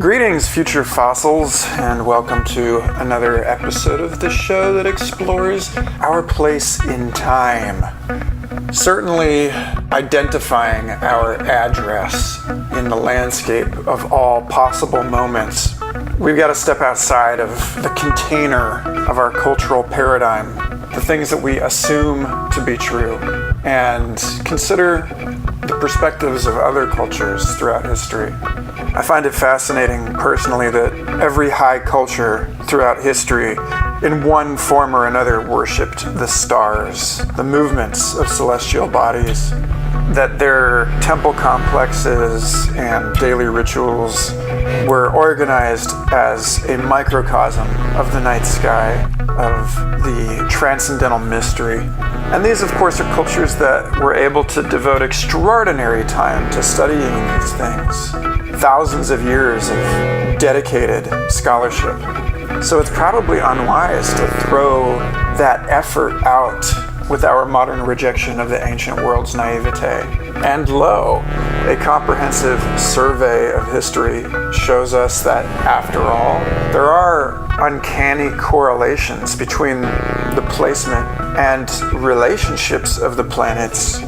Greetings, future fossils, and welcome to another episode of the show that explores our place in time. Certainly identifying our address in the landscape of all possible moments. We've got to step outside of the container of our cultural paradigm, the things that we assume to be true, and consider the perspectives of other cultures throughout history. I find it fascinating personally that every high culture throughout history in one form or another worshipped the stars, the movements of celestial bodies, that their temple complexes and daily rituals were organized as a microcosm of the night sky, of the transcendental mystery. And these, of course, are cultures that were able to devote extraordinary time to studying these things. Thousands of years of dedicated scholarship. So it's probably unwise to throw that effort out with our modern rejection of the ancient world's naivete. And lo, a comprehensive survey of history shows us that, after all, there are uncanny correlations between the placement and relationships of the planets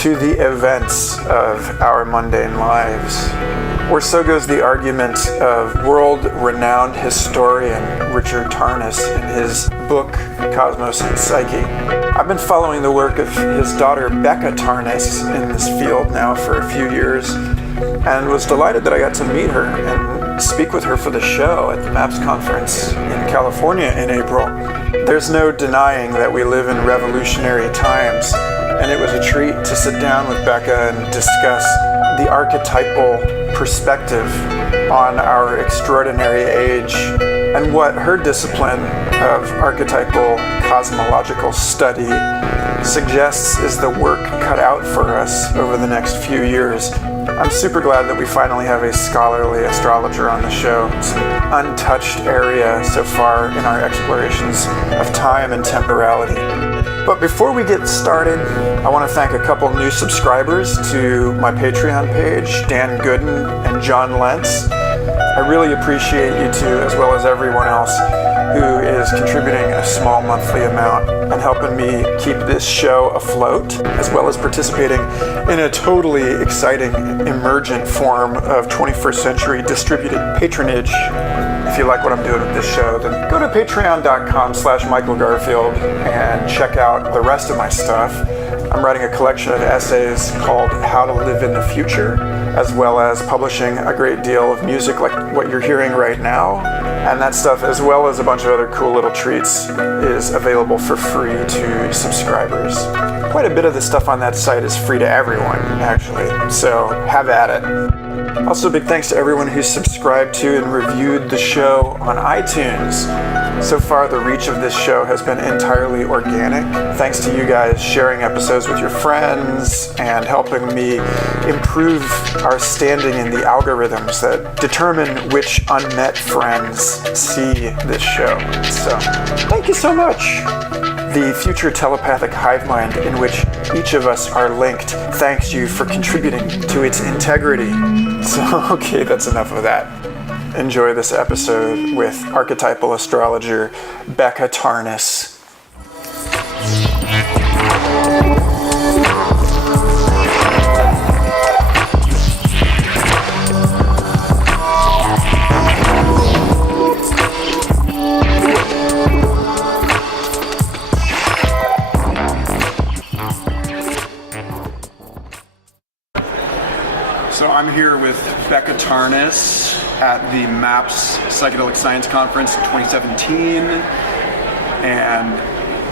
to the events of our mundane lives. Or so goes the argument of world-renowned historian Richard Tarnas in his book, Cosmos and Psyche. I've been following the work of his daughter Becca Tarnas in this field now for a few years, and was delighted that I got to meet her and speak with her for the show at the MAPS Conference in California in April. There's no denying that we live in revolutionary times, and it was a treat to sit down with Becca and discuss the archetypal perspective on our extraordinary age and what her discipline of archetypal cosmological study suggests is the work cut out for us over the next few years. I'm super glad that we finally have a scholarly astrologer on the show. It's an untouched area so far in our explorations of time and temporality. But before we get started, I want to thank a couple new subscribers to my Patreon page, Dan Gooden and John Lentz. I really appreciate you two, as well as everyone else who is contributing a small monthly amount and helping me keep this show afloat, as well as participating in a totally exciting emergent form of 21st century distributed patronage. If you like what I'm doing with this show, then go to patreon.com/Michael Garfield and check out the rest of my stuff. I'm writing a collection of essays called How to Live in the Future, as well as publishing a great deal of music like what you're hearing right now. And that stuff, as well as a bunch of other cool little treats, is available for free to subscribers. Quite a bit of the stuff on that site is free to everyone, actually, so have at it. Also, big thanks to everyone who's subscribed to and reviewed the show on iTunes. So far, the reach of this show has been entirely organic, thanks to you guys sharing episodes with your friends and helping me improve our standing in the algorithms that determine which unmet friends see this show. So, thank you so much. The future telepathic hive mind in which each of us are linked thanks you for contributing to its integrity. So, okay, that's enough of that. Enjoy this episode with archetypal astrologer Becca Tarnas. So I'm here with Becca Tarnas at the MAPS Psychedelic Science Conference 2017, and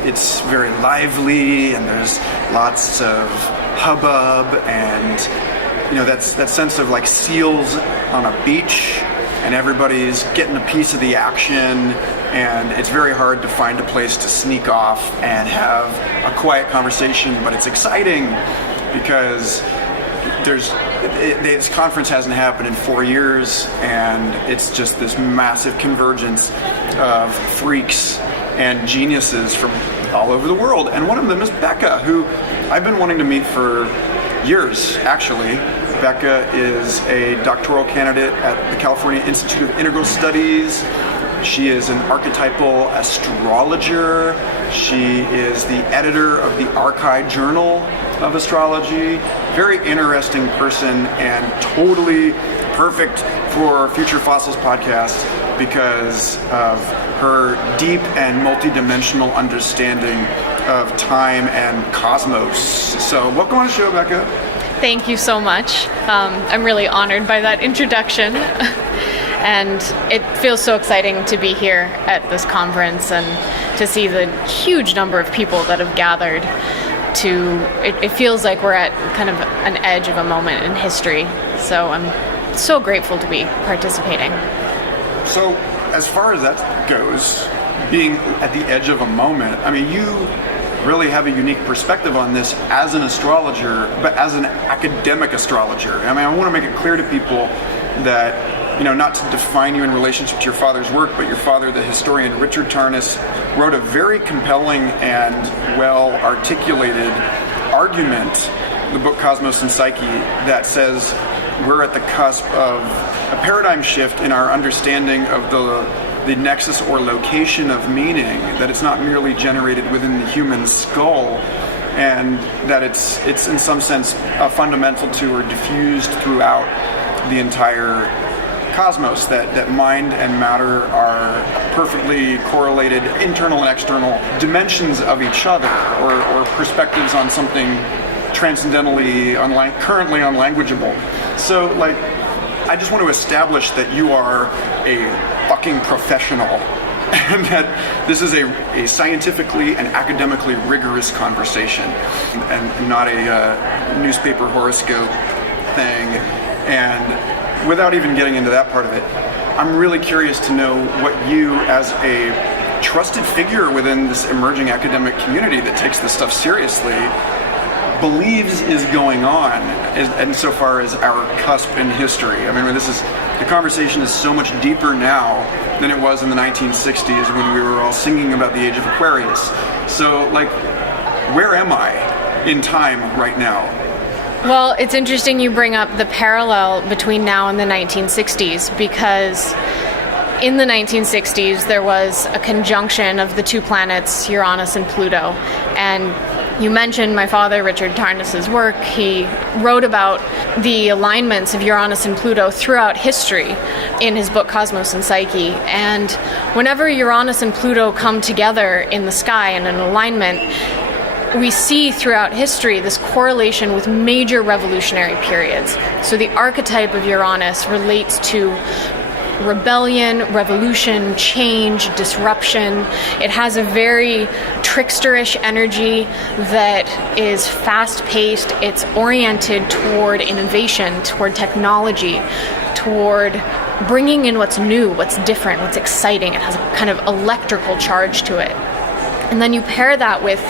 it's very lively, and there's lots of hubbub, and that sense of like seals on a beach, and everybody's getting a piece of the action, and it's very hard to find a place to sneak off and have a quiet conversation, but it's exciting because this conference hasn't happened in 4 years, and it's just this massive convergence of freaks and geniuses from all over the world. And one of them is Becca, who I've been wanting to meet for years, actually. Becca is a doctoral candidate at the California Institute of Integral Studies. She is an archetypal astrologer. She is the editor of the Archai Journal of Astrology. Very interesting person and totally perfect for Future Fossils podcast because of her deep and multidimensional understanding of time and cosmos. So welcome on the show, Becca. Thank you so much. I'm really honored by that introduction. And it feels so exciting to be here at this conference and to see the huge number of people that have gathered it feels like we're at kind of an edge of a moment in history. So I'm so grateful to be participating. So as far as that goes, being at the edge of a moment, I mean, you really have a unique perspective on this as an astrologer, but as an academic astrologer. I mean, I want to make it clear to people that, not to define you in relationship to your father's work, but your father, the historian Richard Tarnas, wrote a very compelling and well-articulated argument, the book Cosmos and Psyche, that says we're at the cusp of a paradigm shift in our understanding of the nexus or location of meaning, that it's not merely generated within the human skull, and that it's in some sense fundamental to or diffused throughout the entire cosmos, that mind and matter are perfectly correlated internal and external dimensions of each other, or perspectives on something transcendentally currently unlanguageable. So I just want to establish that you are a fucking professional and that this is a scientifically and academically rigorous conversation and not a newspaper horoscope thing. And without even getting into that part of it, I'm really curious to know what you, as a trusted figure within this emerging academic community that takes this stuff seriously, believes is going on insofar as our cusp in history. I mean, the conversation is so much deeper now than it was in the 1960s when we were all singing about the age of Aquarius. So, where am I in time right now? Well, it's interesting you bring up the parallel between now and the 1960s, because in the 1960s there was a conjunction of the two planets, Uranus and Pluto. And you mentioned my father, Richard Tarnas' work. He wrote about the alignments of Uranus and Pluto throughout history in his book Cosmos and Psyche. And whenever Uranus and Pluto come together in the sky in an alignment, we see throughout history this correlation with major revolutionary periods. So the archetype of Uranus relates to rebellion, revolution, change, disruption. It has a very tricksterish energy that is fast-paced. It's oriented toward innovation, toward technology, toward bringing in what's new, what's different, what's exciting. It has a kind of electrical charge to it. And then you pair that with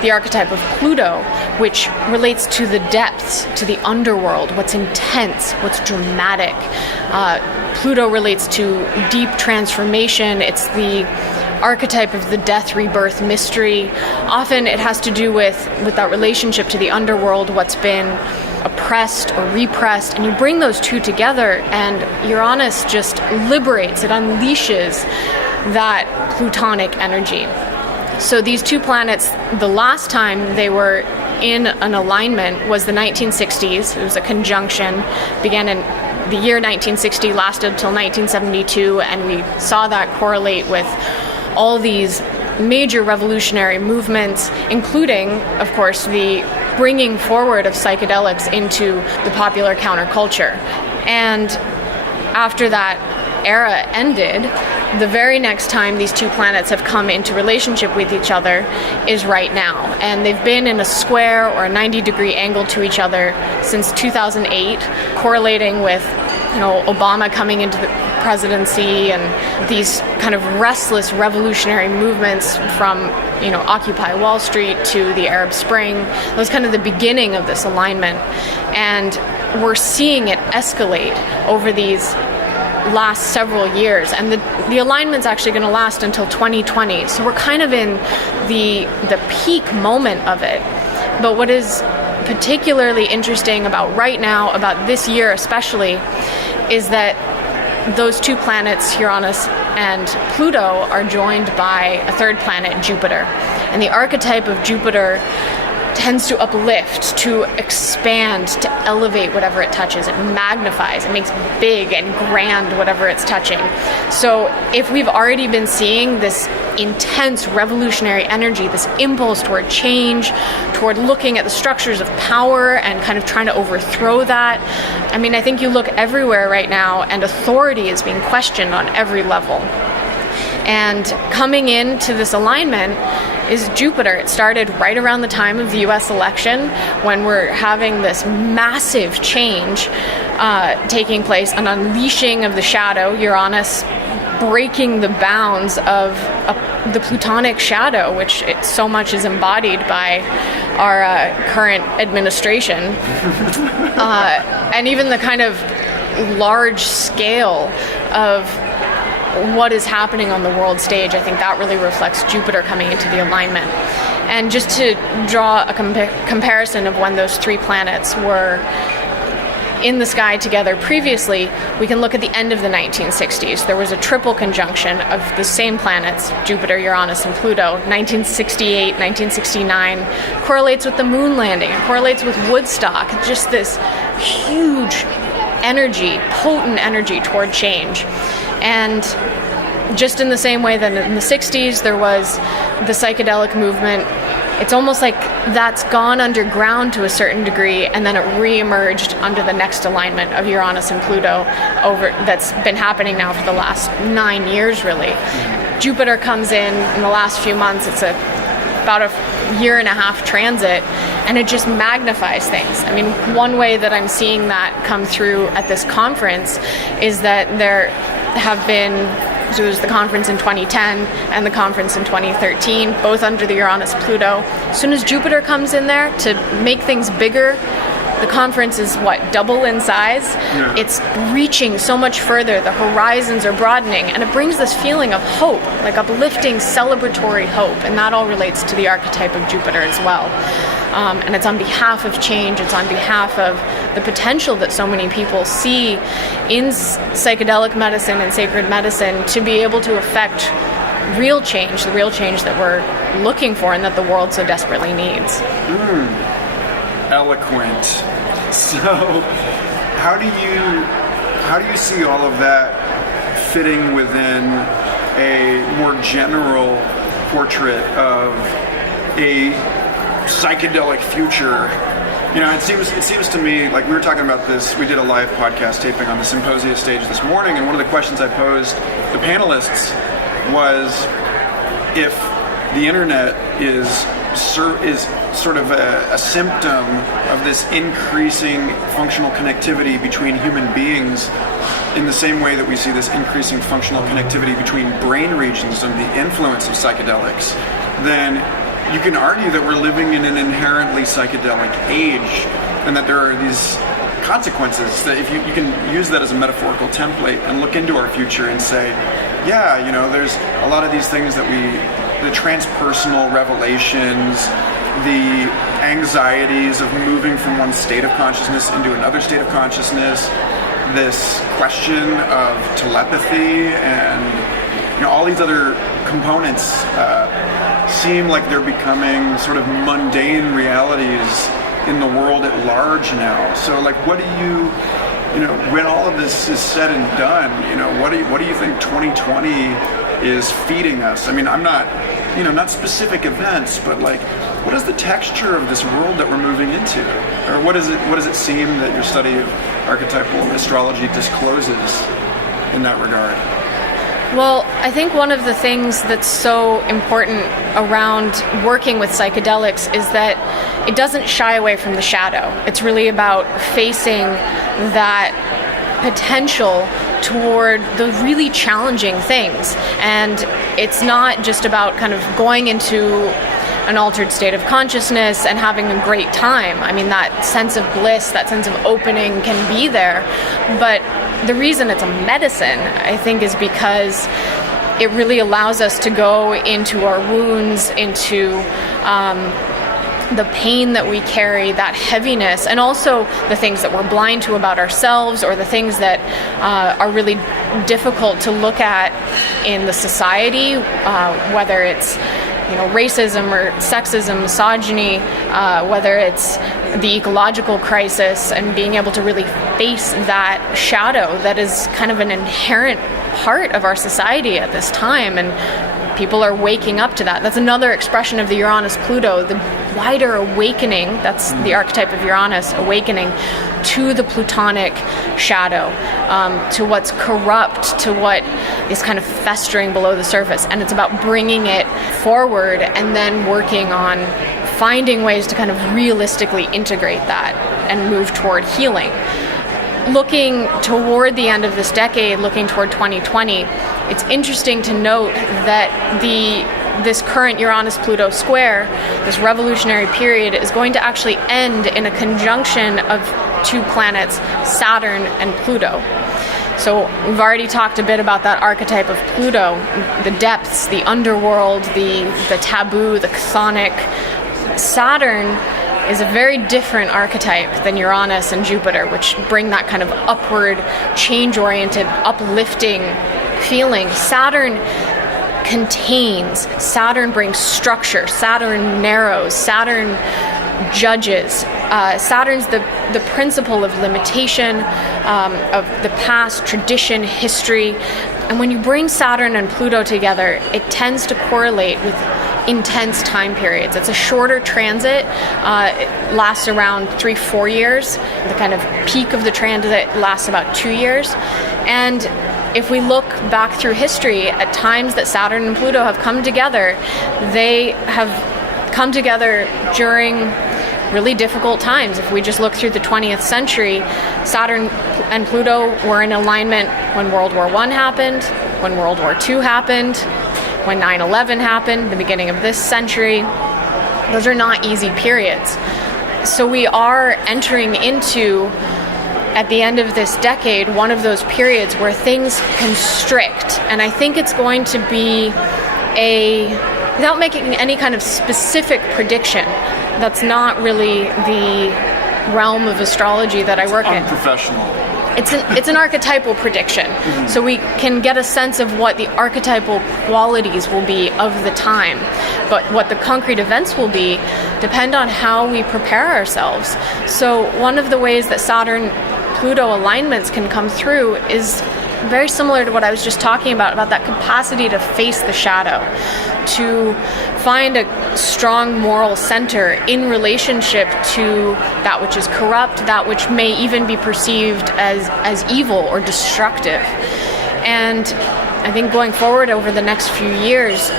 the archetype of Pluto, which relates to the depths, to the underworld, what's intense, what's dramatic. Pluto relates to deep transformation. It's the archetype of the death, rebirth mystery. Often it has to do with that relationship to the underworld, what's been oppressed or repressed, and you bring those two together and Uranus just liberates, it unleashes that plutonic energy. So these two planets, the last time they were in an alignment was the 1960s. It was a conjunction, began in the year 1960, lasted until 1972, and we saw that correlate with all these major revolutionary movements, including, of course, the bringing forward of psychedelics into the popular counterculture. And after that era ended, the very next time these two planets have come into relationship with each other is right now. And they've been in a square or a 90-degree angle to each other since 2008, correlating with, Obama coming into the presidency and these kind of restless revolutionary movements from, Occupy Wall Street to the Arab Spring. That was kind of the beginning of this alignment. And we're seeing it escalate over these last several years, and the alignment's actually going to last until 2020. So we're kind of in the peak moment of it. But what is particularly interesting about right now, about this year especially, is that those two planets, Uranus and Pluto, are joined by a third planet, Jupiter. And the archetype of Jupiter tends to uplift, to expand, to elevate whatever it touches. It magnifies, it makes big and grand whatever it's touching. So if we've already been seeing this intense revolutionary energy, this impulse toward change, toward looking at the structures of power and kind of trying to overthrow that, I mean, I think you look everywhere right now and authority is being questioned on every level. And coming into this alignment is Jupiter. It started right around the time of the US election, when we're having this massive change taking place, an unleashing of the shadow, Uranus breaking the bounds of the Plutonic shadow, which so much is embodied by our current administration. And even the kind of large scale of what is happening on the world stage, I think that really reflects Jupiter coming into the alignment. And just to draw a comparison of when those three planets were in the sky together previously, we can look at the end of the 1960s. There was a triple conjunction of the same planets, Jupiter, Uranus, and Pluto. 1968, 1969 correlates with the moon landing, it correlates with Woodstock, just this huge energy, potent energy toward change. And just in the same way that in the 60s there was the psychedelic movement, it's almost like that's gone underground to a certain degree, and then it re-emerged under the next alignment of Uranus and Pluto that's been happening now for the last 9 years, really. Jupiter comes in the last few months. It's about a year and a half transit, and it just magnifies things. I mean, one way that I'm seeing that come through at this conference is that there have been, so there's the conference in 2010 and the conference in 2013, both under the Uranus-Pluto. As soon as Jupiter comes in there to make things bigger, the conference is double in size? Yeah. It's reaching so much further, the horizons are broadening, and it brings this feeling of hope, like uplifting, celebratory hope, and that all relates to the archetype of Jupiter as well. And it's on behalf of change, it's on behalf of the potential that so many people see in psychedelic medicine and sacred medicine to be able to affect real change, the real change that we're looking for and that the world so desperately needs. Eloquent. So, how do you see all of that fitting within a more general portrait of a psychedelic future? You know, it seems to me like we were talking about this. We did a live podcast taping on the Symposia stage this morning, and one of the questions I posed the panelists was if the internet is sort of a symptom of this increasing functional connectivity between human beings, in the same way that we see this increasing functional connectivity between brain regions and the influence of psychedelics, then you can argue that we're living in an inherently psychedelic age, and that there are these consequences that if you can use that as a metaphorical template and look into our future and say, yeah, you know, there's a lot of these things that the transpersonal revelations, the anxieties of moving from one state of consciousness into another state of consciousness, this question of telepathy, and you know, all these other components seem like they're becoming sort of mundane realities in the world at large now. So, like, what do you know, when all of this is said and done, you know, what do you think 2020 is feeding us? I mean, I'm not, you know, not specific events, but like, what is the texture of this world that we're moving into? Or what does it seem that your study of archetypal astrology discloses in that regard? Well, I think one of the things that's so important around working with psychedelics is that it doesn't shy away from the shadow. It's really about facing that potential toward the really challenging things. And it's not just about kind of going into an altered state of consciousness and having a great time. I mean, that sense of bliss, that sense of opening can be there. But the reason it's a medicine, I think, is because it really allows us to go into our wounds, into the pain that we carry, that heaviness, and also the things that we're blind to about ourselves, or the things that are really difficult to look at in the society, whether it's racism or sexism, misogyny, whether it's the ecological crisis, and being able to really face that shadow that is kind of an inherent part of our society at this time. And people are waking up to that. That's another expression of the Uranus-Pluto, the wider awakening, that's the archetype of Uranus, awakening to the Plutonic shadow, to what's corrupt, to what is kind of festering below the surface. And it's about bringing it forward and then working on finding ways to kind of realistically integrate that and move toward healing. Looking toward the end of this decade, looking toward 2020, it's interesting to note that this current Uranus-Pluto square, this revolutionary period, is going to actually end in a conjunction of two planets, Saturn and Pluto. So we've already talked a bit about that archetype of Pluto, the depths, the underworld, the taboo, the chthonic. Saturn is a very different archetype than Uranus and Jupiter, which bring that kind of upward, change-oriented, uplifting feeling. Saturn contains, Saturn brings structure, Saturn narrows, Saturn judges. Saturn's the principle of limitation, of the past, tradition, history. And when you bring Saturn and Pluto together, it tends to correlate with intense time periods. It's a shorter transit. It lasts around 3-4 years. The kind of peak of the transit lasts about 2 years. And if we look back through history, at times that Saturn and Pluto have come together, they have come together during really difficult times. If we just look through the 20th century, Saturn and Pluto were in alignment when World War I happened, when World War II happened, when 9/11 happened, the beginning of this century. Those are not easy periods. So we are entering into, at the end of this decade, one of those periods where things constrict. And I think it's going to be without making any kind of specific prediction, that's not really the realm of astrology that I work in. Unprofessional. It's an archetypal prediction. Mm-hmm. So we can get a sense of what the archetypal qualities will be of the time. But what the concrete events will be depend on how we prepare ourselves. So one of the ways that Saturn-Pluto alignments can come through is very similar to what I was just talking about that capacity to face the shadow, to find a strong moral center in relationship to that which is corrupt, that which may even be perceived as evil or destructive. And I think going forward over the next few years,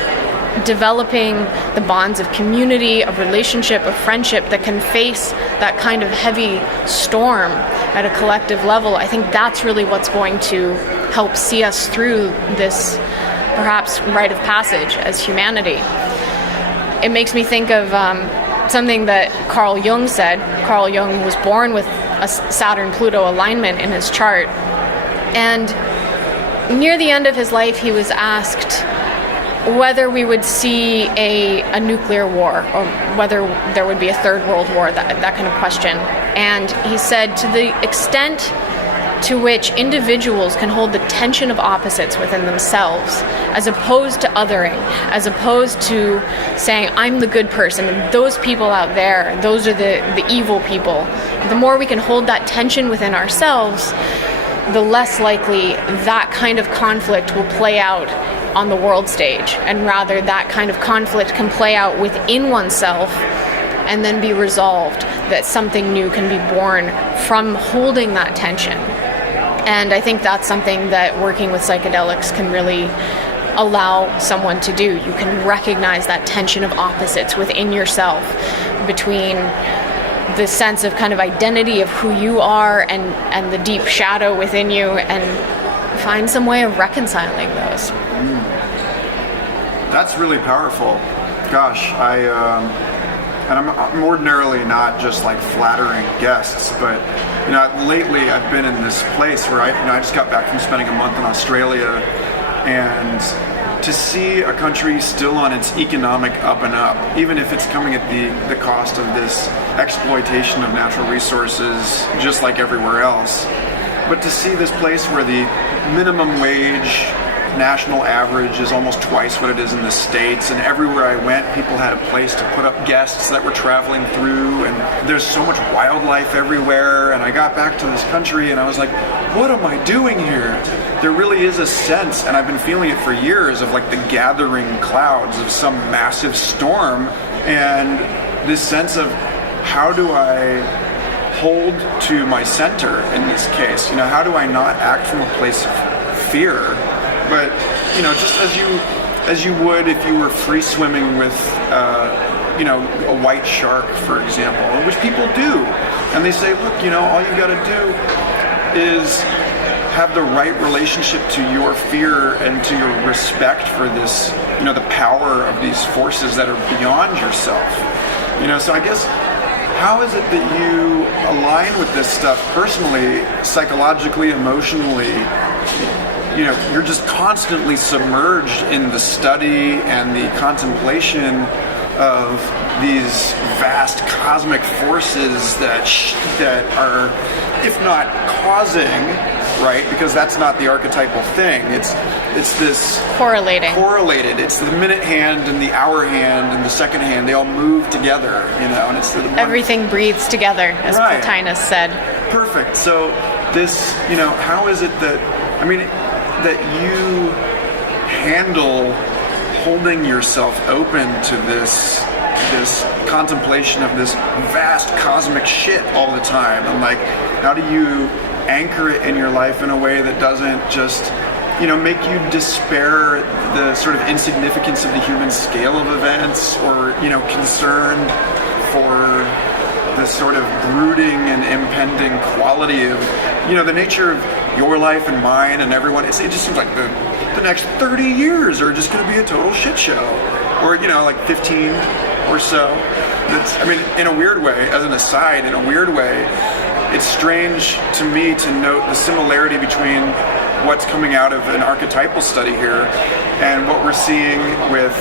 developing the bonds of community, of relationship, of friendship that can face that kind of heavy storm at a collective level, I think that's really what's going to help see us through this perhaps rite of passage as humanity. It makes me think of something that Carl Jung said. Carl Jung was born with a Saturn-Pluto alignment in his chart, and near the end of his life he was asked whether we would see a nuclear war, or whether there would be a third world war, that kind of question. And he said, to the extent to which individuals can hold the tension of opposites within themselves, as opposed to othering, as opposed to saying, I'm the good person, and those people out there, those are the evil people, the more we can hold that tension within ourselves, the less likely that kind of conflict will play out on the world stage, and rather that kind of conflict can play out within oneself and then be resolved, that something new can be born from holding that tension. And I think that's something that working with psychedelics can really allow someone to do. You can recognize that tension of opposites within yourself, between the sense of kind of identity of who you are and the deep shadow within you, and find some way of reconciling those. That's really powerful. Gosh, I'm ordinarily not just like flattering guests, but lately I've been in this place where I just got back from spending a month in Australia, and to see a country still on its economic up and up, even if it's coming at the cost of this exploitation of natural resources, just like everywhere else. But to see this place where the minimum wage national average is almost twice what it is in the States, and everywhere I went, people had a place to put up guests that were traveling through, and there's so much wildlife everywhere, and I got back to this country and I was like, what am I doing here? There really is a sense, and I've been feeling it for years, of like the gathering clouds of some massive storm, and this sense of how do I hold to my center in this case? How do I not act from a place of fear? But, just as you would if you were free swimming with, a white shark, for example, which people do. And they say, look, all you got to do is have the right relationship to your fear and to your respect for this, the power of these forces that are beyond yourself. So I guess, how is it that you align with this stuff personally, psychologically, emotionally? You're just constantly submerged in the study and the contemplation of these vast cosmic forces that are, if not causing, right? Because that's not the archetypal thing. It's this correlated. It's the minute hand and the hour hand and the second hand. They all move together, and it's everything breathes together, as right. Plotinus said. Perfect. So this, how is it that you handle holding yourself open to this contemplation of this vast cosmic shit all the time, and like, how do you anchor it in your life in a way that doesn't just make you despair the sort of insignificance of the human scale of events, or concerned for the sort of brooding and impending quality of the nature of your life and mine and everyone. It just seems like the next 30 years are just going to be a total shit show, or like 15 or so. In a weird way, as an aside, it's strange to me to note the similarity between what's coming out of an archetypal study here and what we're seeing with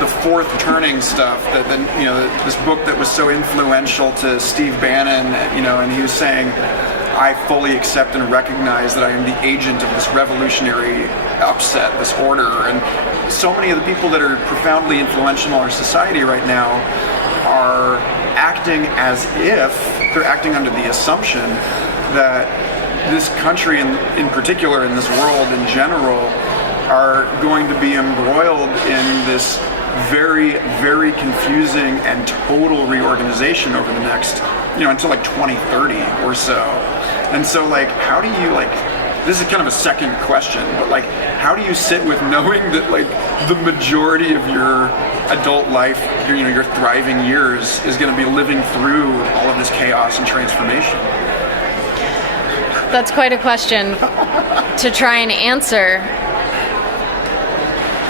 the fourth turning stuff, this book that was so influential to Steve Bannon, and he was saying, I fully accept and recognize that I am the agent of this revolutionary upset, this order. And so many of the people that are profoundly influential in our society right now are acting as if they're acting under the assumption that this country, in particular, in this world in general, are going to be embroiled in this very, very confusing and total reorganization over the next, until like 2030 or so. And so, like, how do you, like, this is kind of a second question, but like, how do you sit with knowing that like the majority of your adult life, your thriving years, is going to be living through all of this chaos and transformation? That's quite a question to try and answer.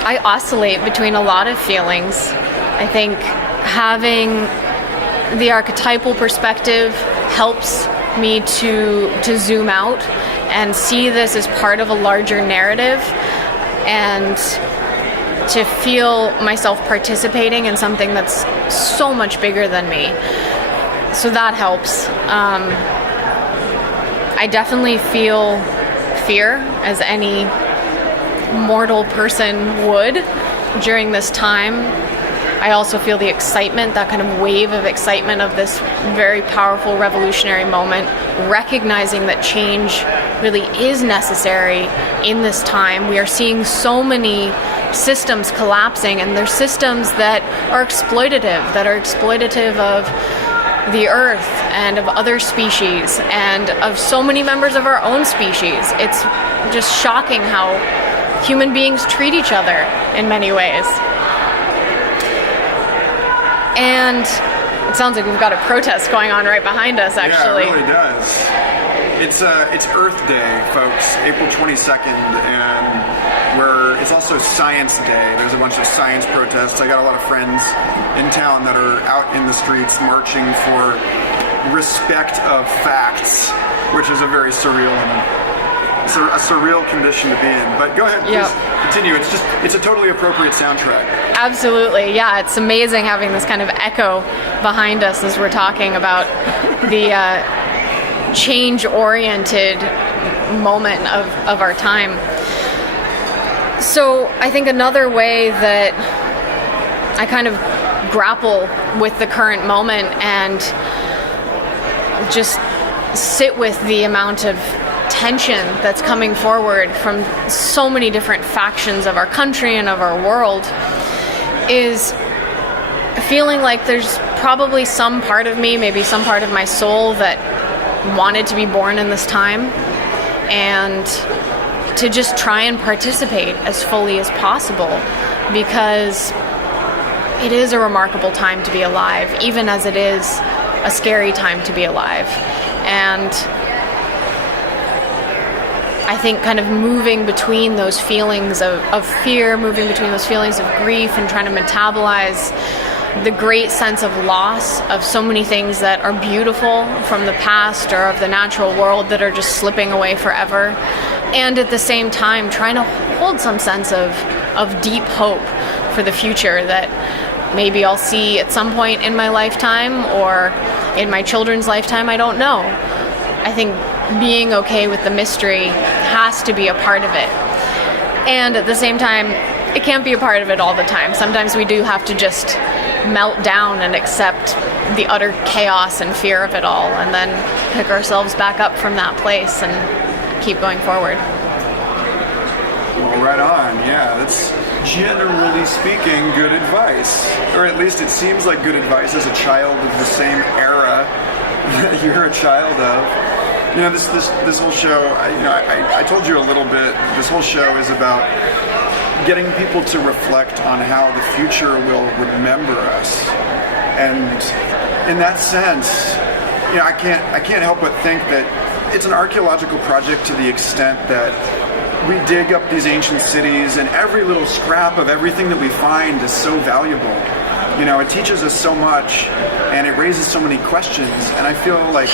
I oscillate between a lot of feelings. I think having the archetypal perspective helps me to zoom out and see this as part of a larger narrative, and to feel myself participating in something that's so much bigger than me. So that helps. I definitely feel fear, as any mortal person would during this time. I also feel the excitement, that kind of wave of excitement of this very powerful revolutionary moment, recognizing that change really is necessary in this time. We are seeing so many systems collapsing, and they're systems that are exploitative of the earth and of other species and of so many members of our own species. It's just shocking how human beings treat each other in many ways. And it sounds like we've got a protest going on right behind us, actually. Yeah, it really does. It's Earth Day, folks, April 22nd, and it's also Science Day. There's a bunch of science protests. I got a lot of friends in town that are out in the streets marching for respect of facts, which is a very surreal condition to be in. But go ahead, continue. It's a totally appropriate soundtrack. Absolutely, yeah. It's amazing having this kind of echo behind us as we're talking about the change-oriented moment of our time. So I think another way that I kind of grapple with the current moment and just sit with the amount of tension that's coming forward from so many different factions of our country and of our world is feeling like there's probably some part of me, maybe some part of my soul that wanted to be born in this time and to just try and participate as fully as possible, because it is a remarkable time to be alive, even as it is a scary time to be alive. And I think kind of moving between those feelings of fear, moving between those feelings of grief, and trying to metabolize the great sense of loss of so many things that are beautiful from the past or of the natural world that are just slipping away forever. And at the same time, trying to hold some sense of deep hope for the future that maybe I'll see at some point in my lifetime or in my children's lifetime. I don't know. I think being okay with the mystery has to be a part of it. And at the same time, it can't be a part of it all the time. Sometimes we do have to just melt down and accept the utter chaos and fear of it all, and then pick ourselves back up from that place and keep going forward. Well, right on. Yeah, that's generally speaking good advice. Or at least it seems like good advice as a child of the same era that you're a child of. You know, this whole show, I told you a little bit, this whole show is about getting people to reflect on how the future will remember us. And in that sense, you know, I can't help but think that it's an archaeological project to the extent that we dig up these ancient cities, and every little scrap of everything that we find is so valuable. You know, it teaches us so much, and it raises so many questions. And I feel like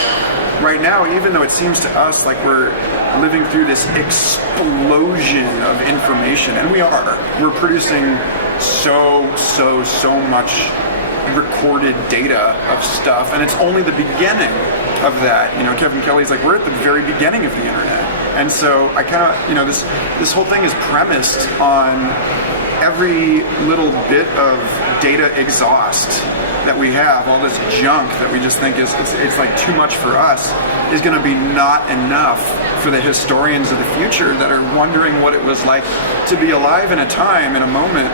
right now, even though it seems to us like we're living through this explosion of information, and we're producing so much recorded data of stuff, and it's only the beginning of that. You know, Kevin Kelly's like, we're at the very beginning of the internet. And so I kind of, you know, this whole thing is premised on every little bit of data exhaust that we have, all this junk that we just think it's like too much for us, is going to be not enough for the historians of the future that are wondering what it was like to be alive in a time, in a moment,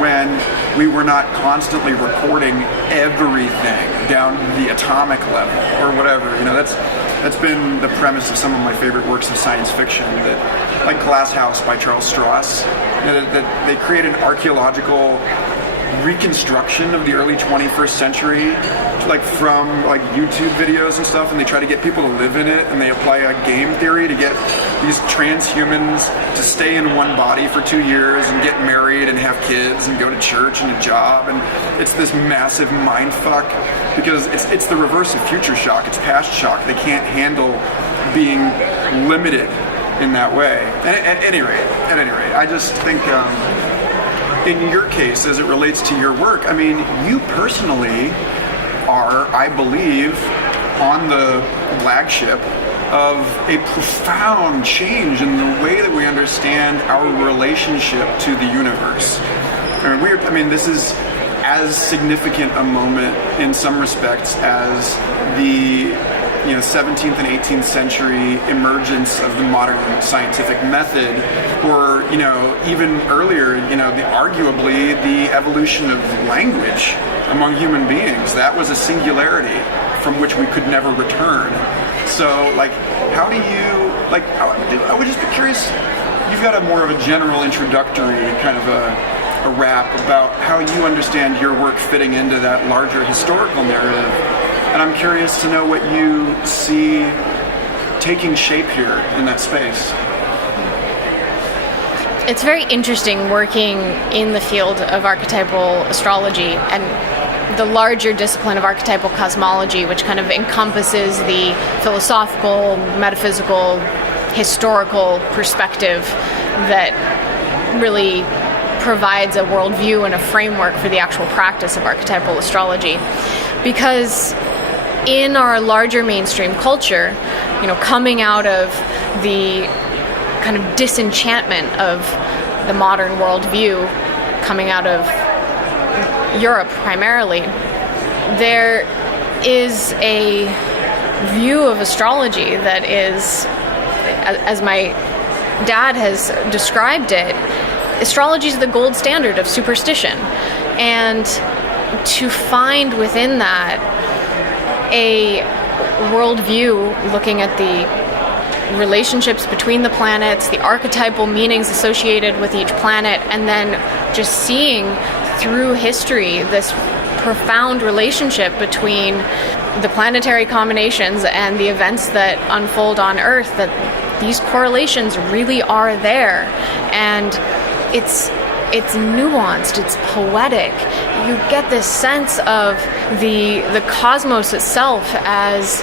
when we were not constantly recording everything down to the atomic level or whatever. You know, that's been the premise of some of my favorite works of science fiction, that, like Glass House by Charles Stross, you know, that they create an archaeological reconstruction of the early 21st century, like from like YouTube videos and stuff, and they try to get people to live in it, and they apply a game theory to get these transhumans to stay in one body for 2 years and get married and have kids and go to church and a job, and it's this massive mind fuck because it's the reverse of future shock. It's past shock. They can't handle being limited in that way. And at any rate, I just think in your case, as it relates to your work, I mean, you personally are, I believe, on the flagship of a profound change in the way that we understand our relationship to the universe. I mean, this is as significant a moment in some respects as the 17th and 18th century emergence of the modern scientific method, or even earlier, arguably the evolution of language among human beings. That was a singularity from which we could never return. So, how do you, I would just be curious, you've got a more of a general introductory kind of a wrap about how you understand your work fitting into that larger historical narrative. And I'm curious to know what you see taking shape here in that space. It's very interesting working in the field of archetypal astrology and the larger discipline of archetypal cosmology, which kind of encompasses the philosophical, metaphysical, historical perspective that really provides a worldview and a framework for the actual practice of archetypal astrology. Because in our larger mainstream culture, coming out of the kind of disenchantment of the modern worldview, coming out of Europe primarily, there is a view of astrology that is, as my dad has described it, astrology is the gold standard of superstition. And to find within that a worldview looking at the relationships between the planets, the archetypal meanings associated with each planet, and then just seeing through history this profound relationship between the planetary combinations and the events that unfold on Earth, that these correlations really are there. And it's nuanced, it's poetic. You get this sense of the cosmos itself as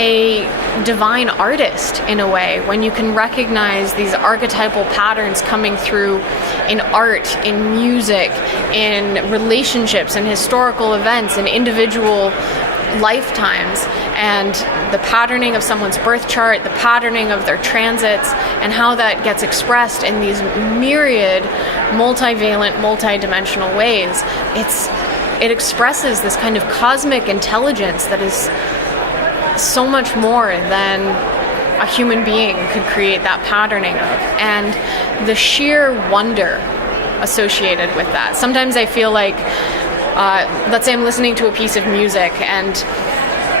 a divine artist in a way, when you can recognize these archetypal patterns coming through in art, in music, in relationships, in historical events, in individual lifetimes, and the patterning of someone's birth chart, the patterning of their transits, and how that gets expressed in these myriad, multivalent, multidimensional ways. It expresses this kind of cosmic intelligence that is so much more than a human being could create that patterning of, and the sheer wonder associated with that. Sometimes I feel like, let's say I'm listening to a piece of music and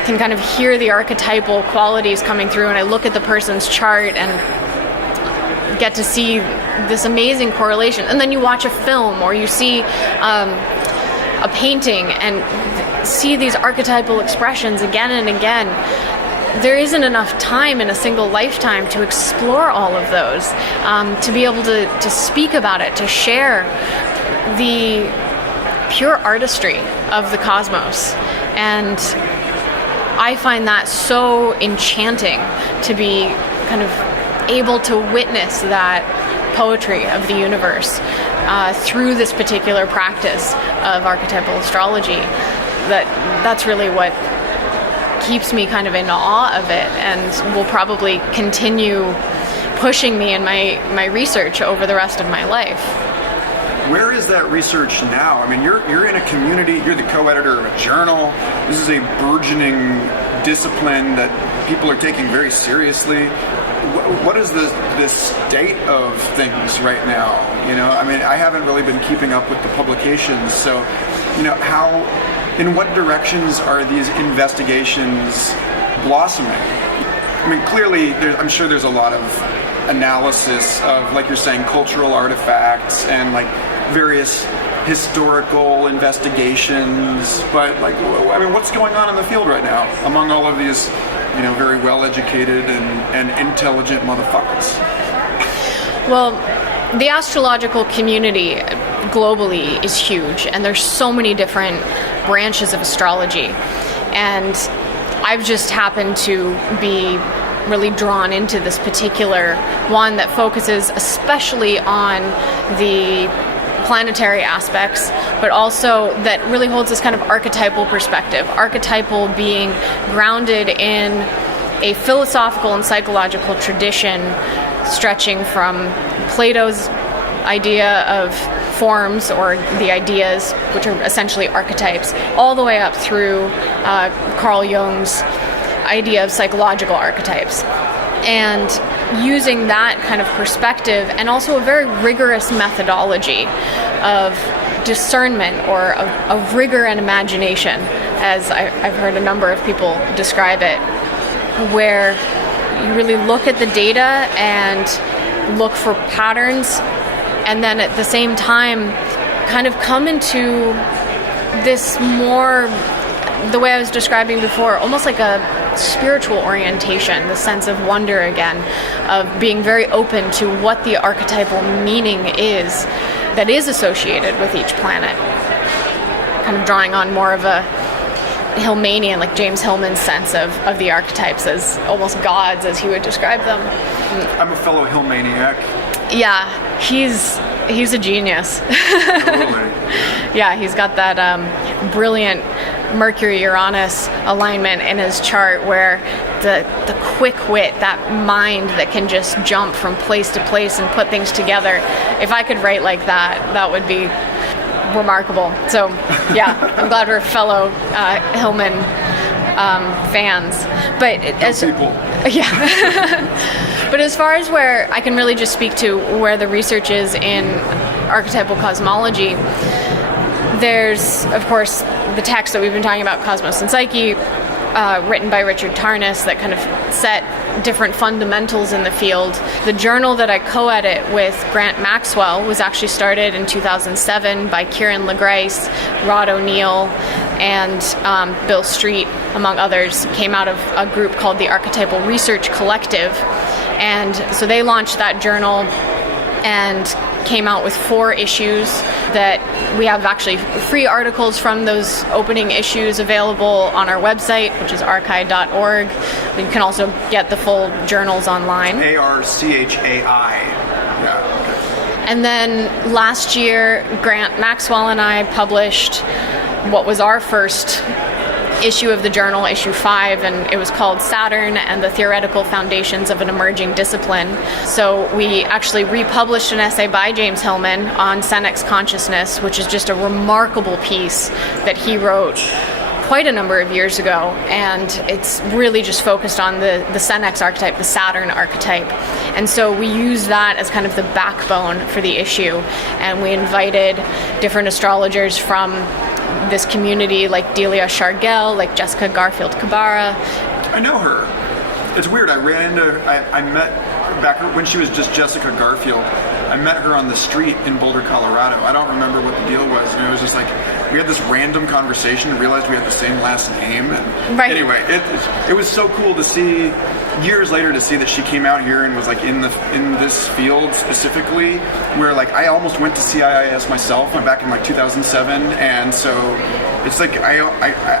can kind of hear the archetypal qualities coming through, and I look at the person's chart and get to see this amazing correlation. And then you watch a film or you see a painting and see these archetypal expressions again and again. There isn't enough time in a single lifetime to explore all of those, to be able to speak about it, to share the pure artistry of the cosmos. And I find that so enchanting to be kind of able to witness that poetry of the universe through this particular practice of archetypal astrology. That's really what keeps me kind of in awe of it, and will probably continue pushing me in my research over the rest of my life. Where is that research now? I mean, you're in a community, you're the co-editor of a journal. This is a burgeoning discipline that people are taking very seriously. What is the state of things right now? I mean, I haven't really been keeping up with the publications, so, in what directions are these investigations blossoming? I mean, clearly, I'm sure there's a lot of analysis of, like you're saying, cultural artifacts and like various historical investigations, but what's going on in the field right now among all of these, very well-educated and intelligent motherfuckers? Well, the astrological community globally is huge, and there's so many different branches of astrology, and I've just happened to be really drawn into this particular one that focuses especially on the planetary aspects, but also that really holds this kind of archetypal perspective. Archetypal being grounded in a philosophical and psychological tradition stretching from Plato's idea of forms, or the ideas, which are essentially archetypes, all the way up through Carl Jung's idea of psychological archetypes. And using that kind of perspective, and also a very rigorous methodology of discernment, or of rigor and imagination, as I've heard a number of people describe it, where you really look at the data and look for patterns, and then at the same time kind of come into this more, the way I was describing before, almost like a spiritual orientation, the sense of wonder again, of being very open to what the archetypal meaning is that is associated with each planet. Kind of drawing on more of a Hillmanian, like James Hillman's sense of the archetypes as almost gods, as he would describe them. I'm a fellow Hillmaniac. Yeah, he's He's a genius. Totally. Yeah, he's got that brilliant Mercury-Uranus alignment in his chart where the quick wit, that mind that can just jump from place to place and put things together. If I could write like that, that would be remarkable. So, yeah, I'm glad we're fellow Hillman fans. But as people. Yeah. But as far as where I can really just speak to where the research is in archetypal cosmology, there's, of course, the text that we've been talking about, Cosmos and Psyche, written by Richard Tarnas, that kind of set different fundamentals in the field. The journal that I co-edit with Grant Maxwell was actually started in 2007 by Kieran LaGrace, Rod O'Neill, and Bill Street, among others. Came out of a group called the Archetypal Research Collective. And so they launched that journal and came out with 4 issues that we have actually free articles from those opening issues available on our website, which is archai.org. You can also get the full journals online. ARCHAI. Yeah. Okay. And then last year, Grant Maxwell and I published what was our first issue of the journal, issue 5, and it was called Saturn and the Theoretical Foundations of an Emerging Discipline. So we actually republished an essay by James Hillman on Senex consciousness, which is just a remarkable piece that he wrote quite a number of years ago, and it's really just focused on the Senex archetype, the Saturn archetype. And so we use that as kind of the backbone for the issue, and we invited different astrologers from this community, like Delia Shargel, like Jessica Garfield Kabara. I know her. It's weird. I met back when she was just Jessica Garfield. I met her on the street in Boulder, Colorado. I don't remember what the deal was. And it was just like, we had this random conversation and realized we had the same last name. And right. Anyway, it was so cool to see, years later, to see that she came out here and was like in this field specifically, where like I almost went to CIIS myself back in like 2007, and so it's like I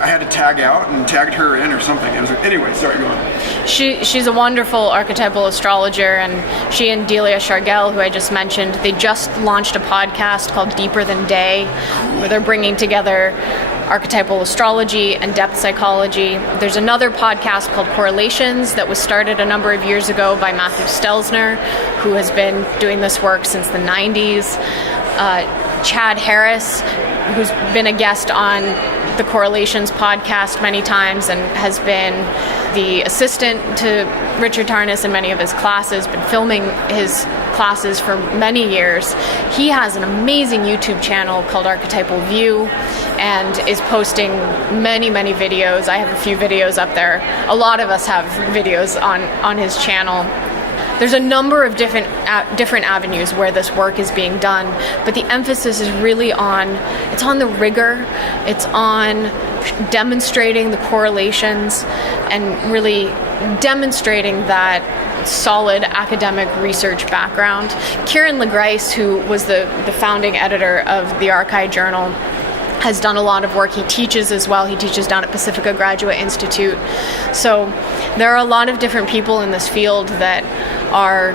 had to tag out and tagged her in or something. It was like, anyway, sorry, go on. She's a wonderful archetypal astrologer, and she and Delia Shargel, who I just mentioned, they just launched a podcast called Deeper Than Day, where they're bringing together archetypal astrology and depth psychology. There's another podcast called Correlations that was started a number of years ago by Matthew Stelzner, who has been doing this work since the 90s. Chad Harris, who's been a guest on the Correlations podcast many times and has been the assistant to Richard Tarnas in many of his classes, been filming his classes for many years. He has an amazing YouTube channel called Archetypal View and is posting many, many videos. I have a few videos up there. A lot of us have videos on his channel. There's a number of different avenues where this work is being done, but the emphasis is really on the rigor, it's on demonstrating the correlations and really demonstrating that solid academic research background. Kieran LaGrace, who was the founding editor of the Archai journal, has done a lot of work. He teaches as well. He teaches down at Pacifica Graduate Institute. So there are a lot of different people in this field that are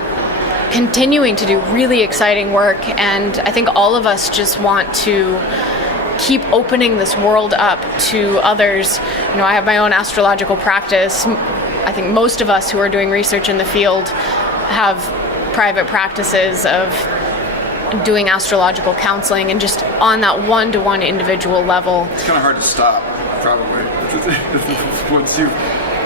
continuing to do really exciting work, and I think all of us just want to keep opening this world up to others. You know, I have my own astrological practice. I think most of us who are doing research in the field have private practices of doing astrological counseling and just on that one-to-one individual level. It's kind of hard to stop, probably, once you've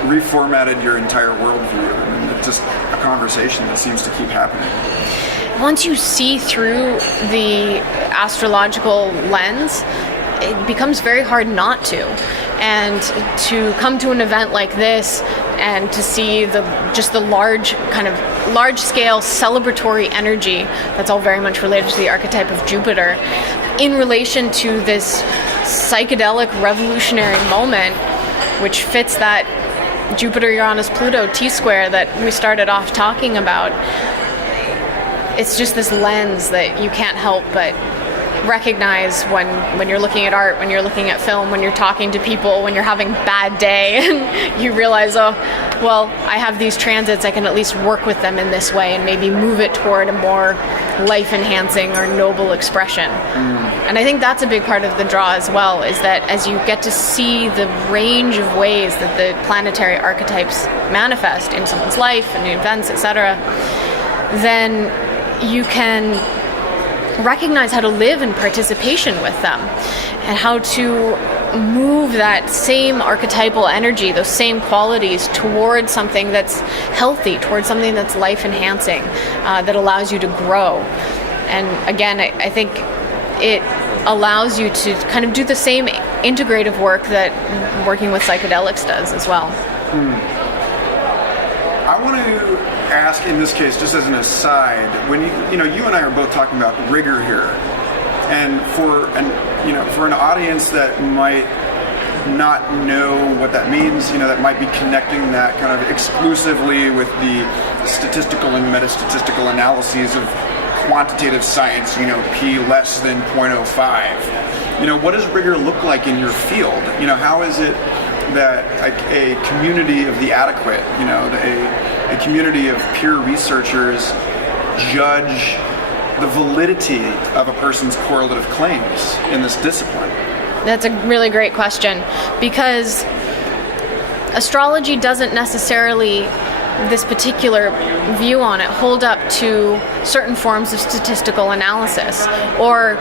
reformatted your entire worldview. I mean, it's just a conversation that seems to keep happening. Once you see through the astrological lens, it becomes very hard not to. And to come to an event like this and to see the large-scale celebratory energy that's all very much related to the archetype of Jupiter in relation to this psychedelic revolutionary moment, which fits that Jupiter-Uranus-Pluto T-square that we started off talking about. It's just this lens that you can't help but recognize when you're looking at art, when you're looking at film, when you're talking to people, when you're having a bad day, and you realize, oh, well, I have these transits, I can at least work with them in this way and maybe move it toward a more life-enhancing or noble expression. And I think that's a big part of the draw as well, is that as you get to see the range of ways that the planetary archetypes manifest in someone's life and events, etc., then you can recognize how to live in participation with them and how to move that same archetypal energy, those same qualities, towards something that's healthy, towards something that's life-enhancing, that allows you to grow. And again, I think it allows you to kind of do the same integrative work that working with psychedelics does as well. I want to ask, in this case, just as an aside, when you and I are both talking about rigor here, and for an audience that might not know what that means, that might be connecting that kind of exclusively with the statistical and metastatistical analyses of quantitative science, p less than 0.05. What does rigor look like in your field? How is it that a community of the adequate, a community of peer researchers judge the validity of a person's correlative claims in this discipline? That's a really great question, because astrology doesn't necessarily, this particular view on it, hold up to certain forms of statistical analysis. Or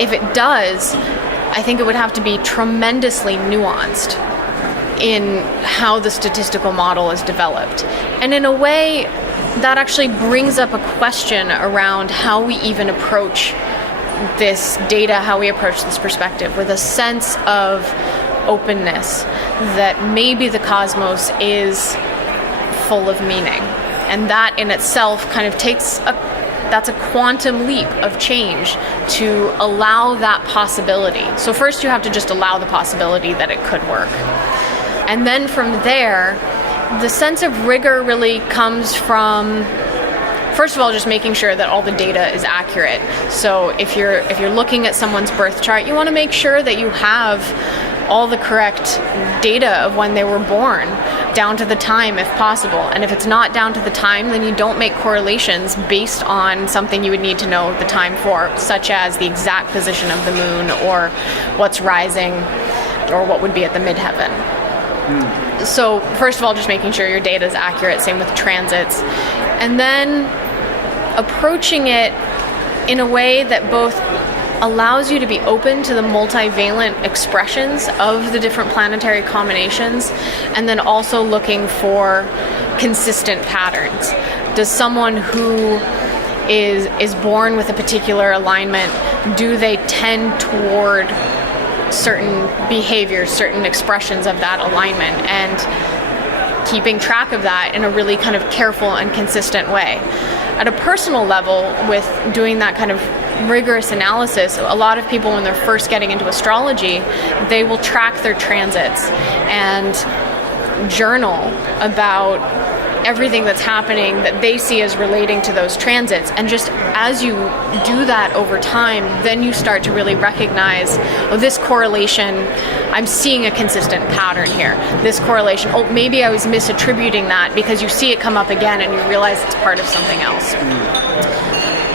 if it does, I think it would have to be tremendously nuanced in how the statistical model is developed. And in a way, that actually brings up a question around how we even approach this data, how we approach this perspective, with a sense of openness that maybe the cosmos is full of meaning. And that in itself kind of that's a quantum leap of change to allow that possibility. So first you have to just allow the possibility that it could work. And then from there, the sense of rigor really comes from, first of all, just making sure that all the data is accurate. So if you're looking at someone's birth chart, you want to make sure that you have all the correct data of when they were born, down to the time if possible. And if it's not down to the time, then you don't make correlations based on something you would need to know the time for, such as the exact position of the moon, or what's rising, or what would be at the midheaven. So first of all, just making sure your data is accurate, same with transits. And then approaching it in a way that both allows you to be open to the multivalent expressions of the different planetary combinations, and then also looking for consistent patterns. Does someone who is born with a particular alignment, do they tend toward certain behaviors, certain expressions of that alignment, and keeping track of that in a really kind of careful and consistent way. At a personal level, with doing that kind of rigorous analysis, a lot of people, when they're first getting into astrology, they will track their transits and journal about everything that's happening that they see as relating to those transits. And just as you do that over time, then you start to really recognize, oh, this correlation, I'm seeing a consistent pattern here. This correlation, oh, maybe I was misattributing that, because you see it come up again and you realize it's part of something else.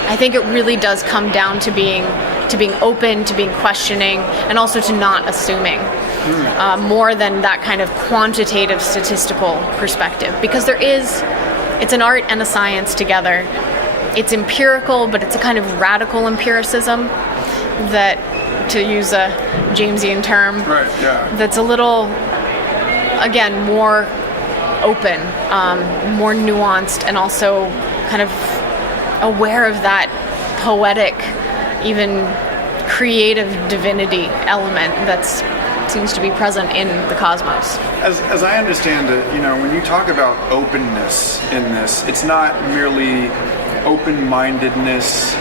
I think it really does come down to being open, to being questioning, and also to not assuming. More than that kind of quantitative statistical perspective, because it's an art and a science together. It's empirical, but it's a kind of radical empiricism that, to use a Jamesian term, right, yeah, that's a little, again, more open, more nuanced, and also kind of aware of that poetic, even creative divinity element that's seems to be present in the cosmos. As I understand it, when you talk about openness in this, it's not merely open-mindedness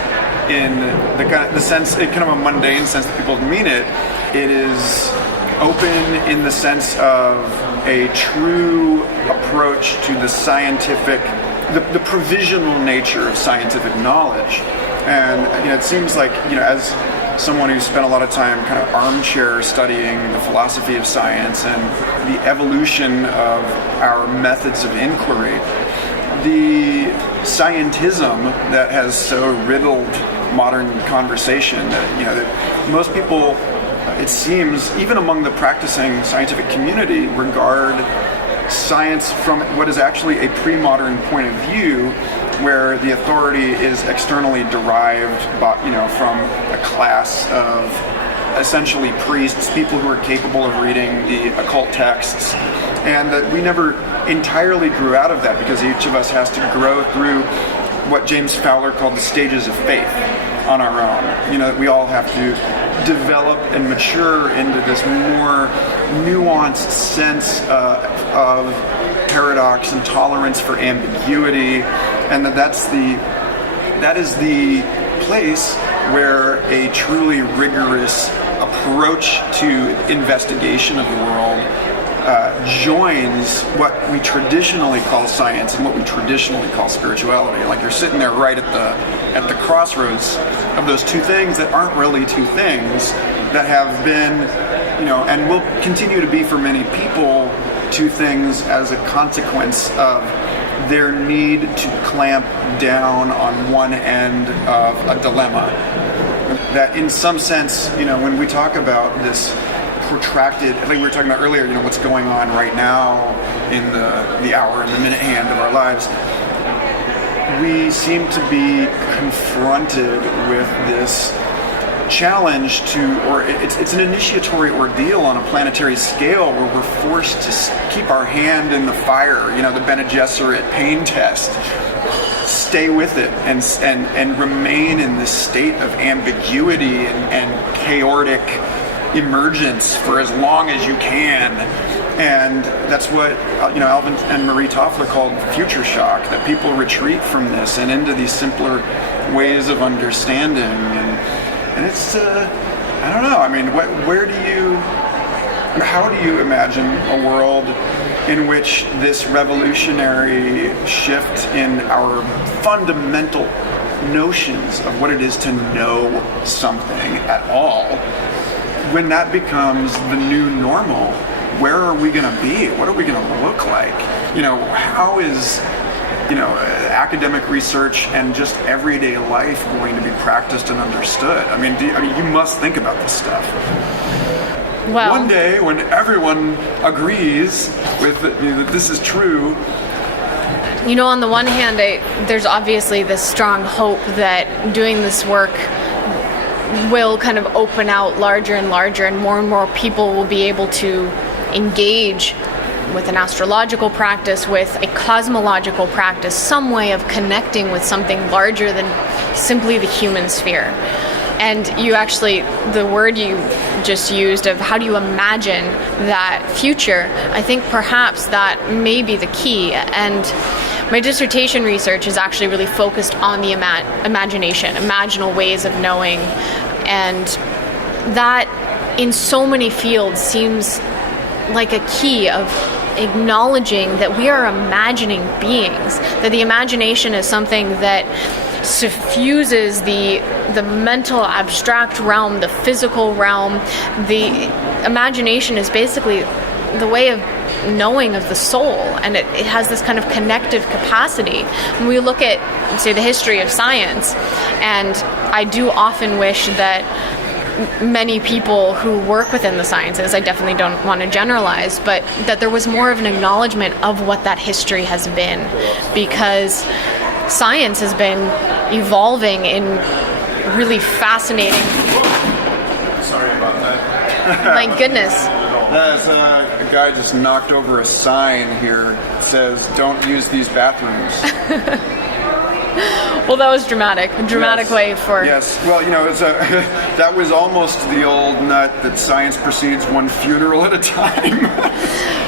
in the sense, kind of a mundane sense that people mean it. It is open in the sense of a true approach to the scientific, the provisional nature of scientific knowledge. And it seems like, as someone who spent a lot of time kind of armchair studying the philosophy of science and the evolution of our methods of inquiry, the scientism that has so riddled modern conversation that most people, it seems, even among the practicing scientific community, regard science from what is actually a pre-modern point of view, where the authority is externally derived from a class of essentially priests, people who are capable of reading the occult texts, and that we never entirely grew out of that because each of us has to grow through what James Fowler called the stages of faith on our own. We all have to develop and mature into this more nuanced sense of paradox and tolerance for ambiguity, and that is the place where a truly rigorous approach to investigation of the world joins what we traditionally call science and what we traditionally call spirituality. Like, you're sitting there right at the crossroads of those two things that aren't really two things, that have been, and will continue to be for many people, two things as a consequence of their need to clamp down on one end of a dilemma. That in some sense, when we talk about this protracted, like we were talking about earlier, what's going on right now in the hour and the minute hand of our lives, we seem to be confronted with this challenge it's an initiatory ordeal on a planetary scale, where we're forced to keep our hand in the fire, the Bene Gesserit pain test. Stay with it and remain in this state of ambiguity and chaotic emergence for as long as you can. And that's what Alvin and Marie Toffler called future shock, that people retreat from this and into these simpler ways of understanding. And it's I don't know, how do you imagine a world in which this revolutionary shift in our fundamental notions of what it is to know something at all, when that becomes the new normal, where are we going to be? What are we going to look like? How is academic research and just everyday life going to be practiced and understood? You must think about this stuff. Well, one day, when everyone agrees with that this is true. On the one hand, there's obviously this strong hope that doing this work will kind of open out larger and larger, and more people will be able to engage with an astrological practice, with a cosmological practice, some way of connecting with something larger than simply the human sphere. And the word you just used of how do you imagine that future, I think perhaps that may be the key. And my dissertation research is actually really focused on the imagination, imaginal ways of knowing, and that in so many fields seems like a key of acknowledging that we are imagining beings, that the imagination is something that suffuses the mental abstract realm, the physical realm. The imagination is basically the way of knowing of the soul, and it has this kind of connective capacity. When we look at, say, the history of science, and I do often wish that many people who work within the sciences, I definitely don't want to generalize, but that there was more of an acknowledgement of what that history has been, because science has been evolving in really fascinating... Sorry about that. My goodness. There's a guy just knocked over a sign here that says, "Don't use these bathrooms." Well, that was dramatic. A dramatic way for... Yes. Well, it's that was almost the old nut that science proceeds one funeral at a time.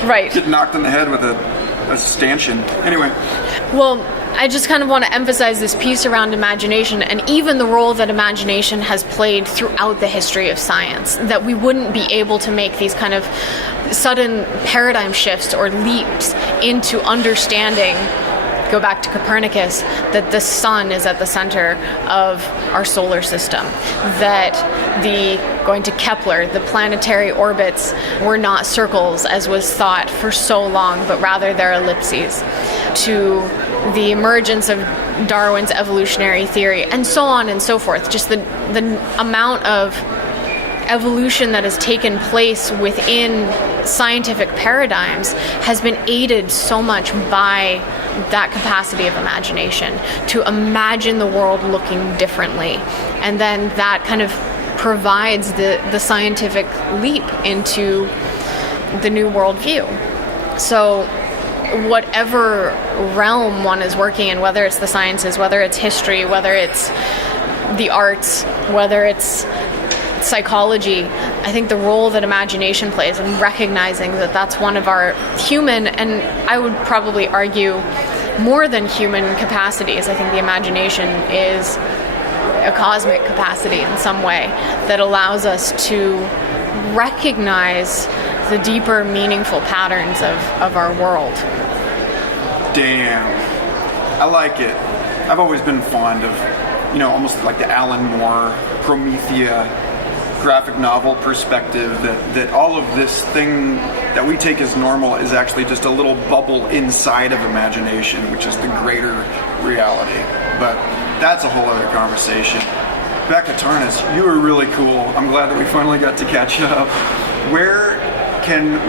Right. Get knocked in the head with a stanchion. Anyway. Well, I just kind of want to emphasize this piece around imagination, and even the role that imagination has played throughout the history of science, that we wouldn't be able to make these kind of sudden paradigm shifts or leaps into understanding go back to Copernicus, that the sun is at the center of our solar system, that going to Kepler, the planetary orbits were not circles as was thought for so long, but rather they're ellipses, to the emergence of Darwin's evolutionary theory, and so on and so forth. Just the amount of evolution that has taken place within scientific paradigms has been aided so much by that capacity of imagination, to imagine the world looking differently. And then that kind of provides the scientific leap into the new worldview. So whatever realm one is working in, whether it's the sciences, whether it's history, whether it's the arts, whether it's psychology, I think the role that imagination plays in recognizing that that's one of our human, and I would probably argue more than human capacities. I think the imagination is a cosmic capacity in some way that allows us to recognize the deeper, meaningful patterns of our world. Damn. I like it. I've always been fond of, almost like the Alan Moore, Promethea graphic novel perspective, that all of this thing that we take as normal is actually just a little bubble inside of imagination, which is the greater reality. But that's a whole other conversation. Becca Tarnas, you were really cool. I'm glad that we finally got to catch up. Where can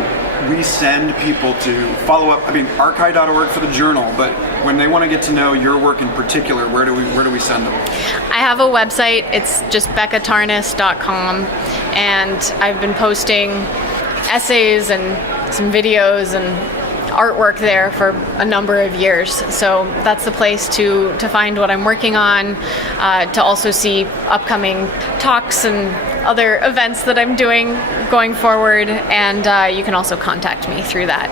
we send people to follow up? I mean, Archai.org for the journal, but when they want to get to know your work in particular, where do we send them? I have a website. It's just beccatarnas.com, and I've been posting essays and some videos and artwork there for a number of years. So that's the place to find what I'm working on, to also see upcoming talks and other events that I'm doing going forward, and you can also contact me through that.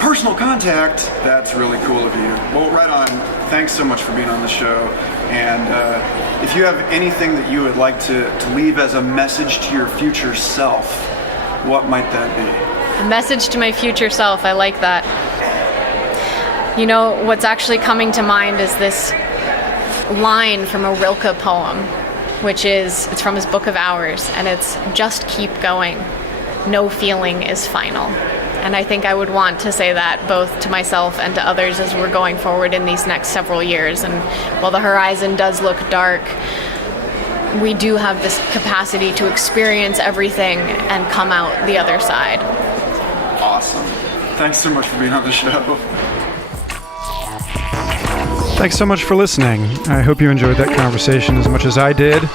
Personal contact? That's really cool of you. Well, right on. Thanks so much for being on the show. And if you have anything that you would like to leave as a message to your future self, what might that be? A message to my future self. I like that. What's actually coming to mind is this line from a Rilke poem, it's from his Book of Hours, and it's just keep going. No feeling is final. And I think I would want to say that both to myself and to others as we're going forward in these next several years. And while the horizon does look dark, we do have this capacity to experience everything and come out the other side. Awesome. Thanks so much for being on the show. Thanks so much for listening. I hope you enjoyed that conversation as much as I did.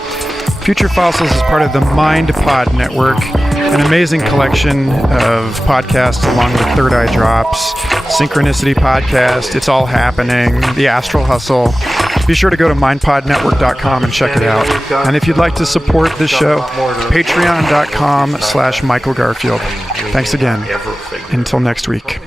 Future Fossils is part of the MindPod Network, an amazing collection of podcasts along with Third Eye Drops, Synchronicity Podcast, It's All Happening, The Astral Hustle. Be sure to go to mindpodnetwork.com and check it out. And if you'd like to support this show, patreon.com/Michael Garfield. Thanks again. Until next week.